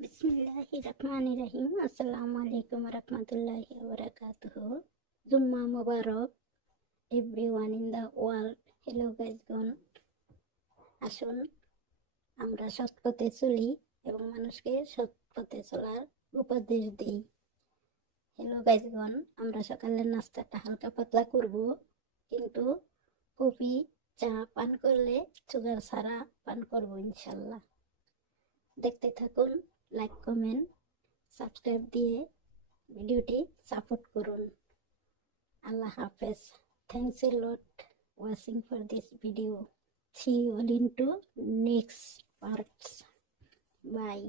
बिस्मिल्लाहिर्रहमानिर्रहीम। अस्सलामु अलैकुम वरहमतुल्लाहि वबरकातुहू। जुम्मा मुबारक everyone in the world. Hello guysগণ, আসুন আমরা সৎ পথে চলি এবং মানুষকে সৎ পথে চলার উপদেশ দিই। হ্যালো গাইজগণ, আমরা সকালের নাস্তাটা হালকা পাতলা করব, কিন্তু কফি চা পান করলে সুগার ছাড়া পান করব ইনশাল্লাহ। দেখতে থাকুন, লাইক কমেন্ট সাবস্ক্রাইব দিয়ে ভিডিওটি সাপোর্ট করুন। আল্লাহ হাফেজ। Thanks a lot watching for this video. See you all into next parts. Bye.